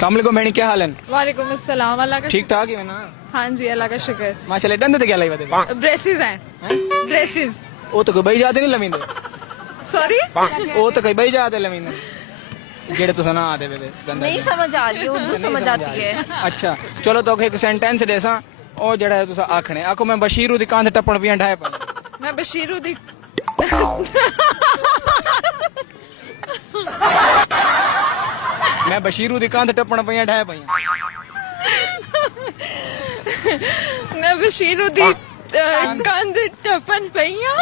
अस्सलाम वालेकुम बहनी, क्या हाल है? वालेकुम अस्सलाम। अल्लाह का ठीक ठाक ही है ना? हाँ जी, अल्लाह का शुक्र। माशाल्लाह। डंडे ते क्या लाई बात है? ब्रेसेस हैं, ब्रेसेस। वो तो कोई बई जाते नहीं लमींदे, सॉरी, वो तो कोई बई जाते लमींदे जेड़े तुसा ना आते वे गंदा नहीं समझ आ रही, उर्दू समझ आती है। अच्छा चलो तो एक सेंटेंस देसा ओ जेड़ा है तुसा आखने आखो मैं बशीरू दी कांध टप्पण पियां ढाए पा मैं बशीरू दी मैं बशीरू दी कांध टप्पण पियां ढाए पाई मैं बशीरू दी कंध टपन पईया।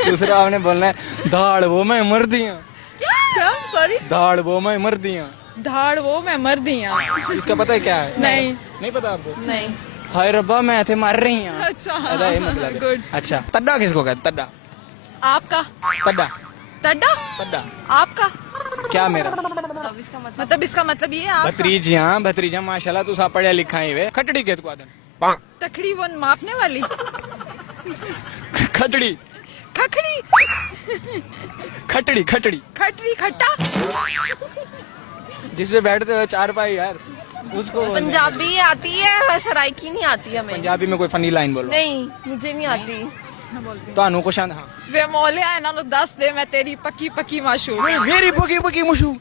दूसरा आपने बोलना है धाड़ वो मैं मर दिया, क्या? सॉरी, धाड़ वो मैं मर दिया। धाड़ वो मैं मर दिया। इसका पता है क्या है? नहीं, नहीं पता आपको? नहीं। हाय रब्बा मैं थे मर रही हूँ। अच्छा, ऐसा ये मतलब है। गुड। अच्छा तड्डा किसको कहते? तड्डा आपका तड्डा टड्डा, तड्डा आपका क्या मेरा? मतलब इसका मतलब ये है आपका। भतीजियां भतीजा माशाल्लाह तू सा पढ़िया लिखा है वे। खटड़ी के को आदन तखड़ी वो मापने वाली, खटड़ी खखड़ी, खटड़ी खटड़ी खटरी, खट्टा। जिसपे बैठते हो चार पाई यार उसको बोलते हैं। पंजाबी आती है, सराइकी नहीं आती हमें। पंजाबी में कोई फनी लाइन बोलो। नहीं, मुझे नहीं आती। ਤੁਹਾਨੂੰ ਕੁਛ ਆਂਦਾ? ਹਾਂ ਵੇ ਮੌਲਿਆ ਇਹਨਾਂ ਨੂੰ ਦੱਸ ਦੇ ਮੈਂ ਤੇਰੀ ਪੱਕੀ ਪੱਕੀ ਮਾਸ਼ੂਕ। ਮੇਰੀ ਪੱਕੀ ਪੱਕੀ ਮਸ਼ਹੂਰ